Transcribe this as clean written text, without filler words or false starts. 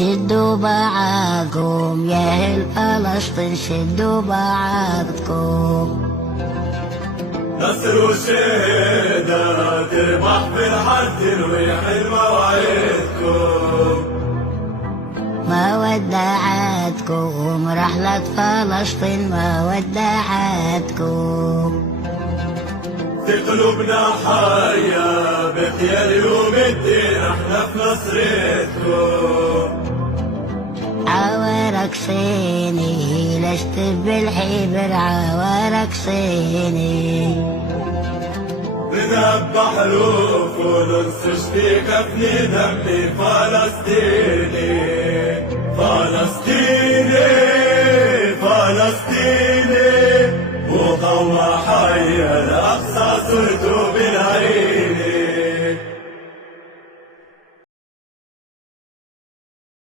شدوا بعضكم يا أهل فلسطين، شدوا بعضكم. نصر وشهادة تربح بالحرب، تنويح مواعيدكم. ما ودعتكم رحلة فلسطين، ما ودعتكم. في قلوبنا حية بخيال يوم الدين، احنا في نصرتكم. عوارك صيني لست بالحبر، عوارك صيني. بنذبح حروف وننسج في كفن دم فلسطيني.